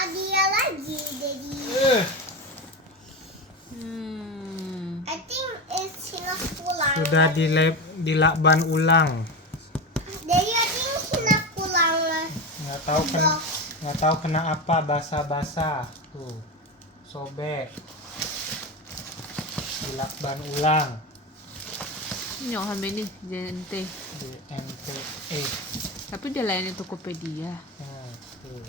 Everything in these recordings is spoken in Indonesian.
Dia lagi, Daddy. I think it's enough pulang. Sudah dilakban ulang. Daddy, I think enough pulang. Nggak tahu kena apa, basah-basah. Tuh, sobek. Dilakban ulang. Nhỏ hơn mấy đi, DNT. DNTE. Tapi dia layanin Tokopedia. Nah, tuh.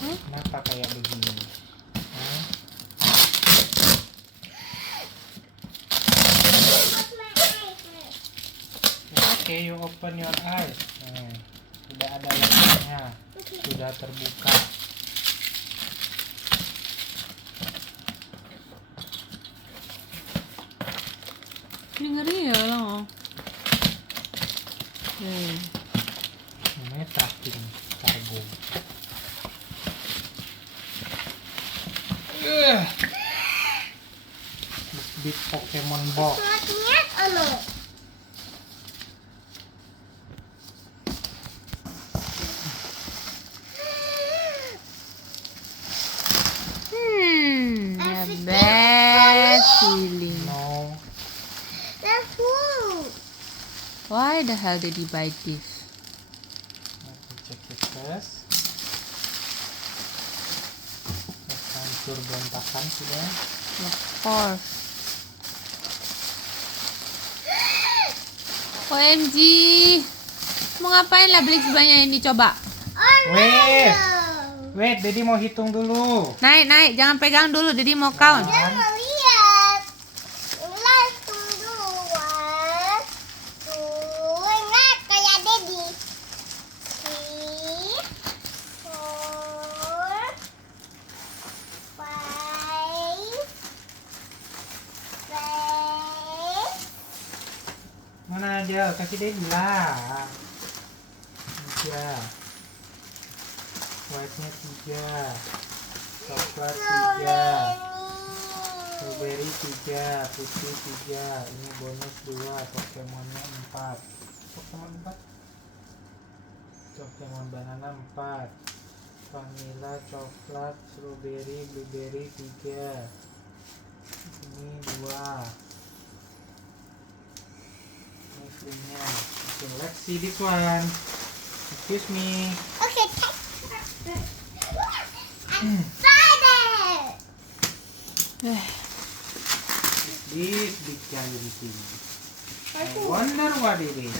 Kenapa kayak begini? Hah? Oke, you open your eyes. Nah, sudah ada layarnya, sudah terbuka. Ini ngeri ya loh. Namanya tracking kargo. Big Pokemon box. Lihat ano? The best feeling. No. That's food. Why the hell did he buy this? Let me check it first. Hancur berantakan sudah. Of course. OMG. Mau ngapain lah beli sebanyak ini coba? Wait, Daddy mau hitung dulu. Naik, jangan pegang dulu, jadi mau count. Dia mau lihat. Langsung dulu. 1, 2, ingat kayak Daddy. 3, 4, 5, 6. Mana aja, kasih Daddy lah. Tiga. White-nya 3. Coklat 3. Strawberry 3. Putih 3. Ini bonus 2. Pokemonnya 4. Pokemon 4. Pokemon banana 4. Vanilla, coklat, strawberry, blueberry 3. Ini 2. Ini krimnya. Okay, let's see this one. Excuse me. Okay, take. I'm excited. This big giant thing. I wonder what it is.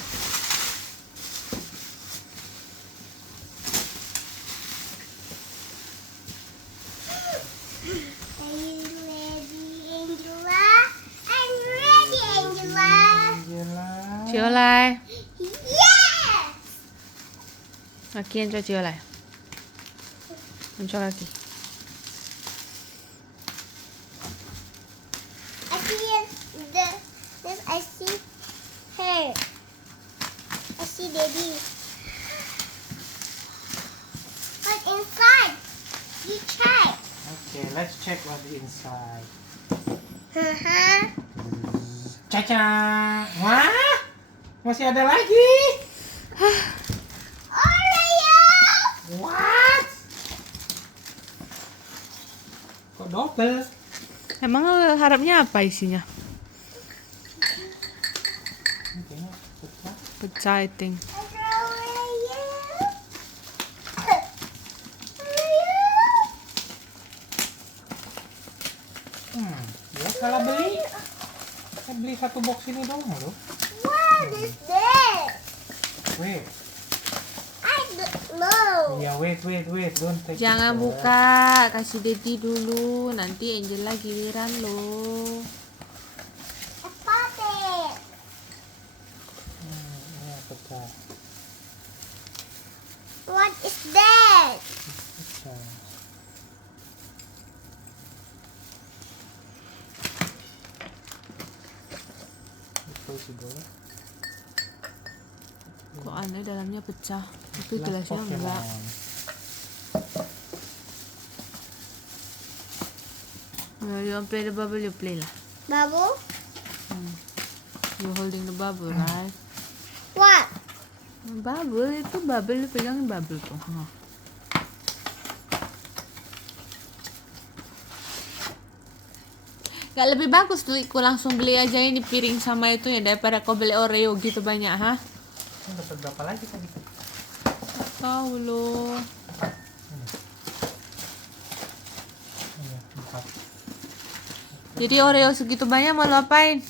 Are you ready, Angela? I'm ready, Angela. Angela. 起来 Yes! Kaki yang cuci oleh. Cuci kaki. I see I see her. I see Daddy. What's inside? You check. Okay, let's check what's inside. Haha. Caca. Wah, masih ada lagi. Oreo. What? Kok double? Emang harapnya apa isinya? Ini kayaknya pecah. Pecah, I think. Oreo. Ya salah beli. Saya beli satu box ini doang loh. What is this? Wait. I don't know. Ya wait. Don't take it Jangan first. buka, kasih Daddy dulu. Nanti Angela giliran lo. I pop it. Ya pecah. What is that? Pecah. Itu sih boleh. Kok aneh dalamnya pecah. Itu Gelas gelasnya Pokemon. enggak. You want play the bubble, you play lah. Bubble? You holding the bubble, right? What? Bubble itu bubble, lu pegangin bubble tuh. Gak lebih bagus tuh ikut langsung beli aja ini piring sama itu ya daripada kau beli Oreo gitu banyak, ha? Ini dapat berapa lagi tadi? Tahu lo. Iya, 4. Jadi Oreo segitu banyak mau lo apain?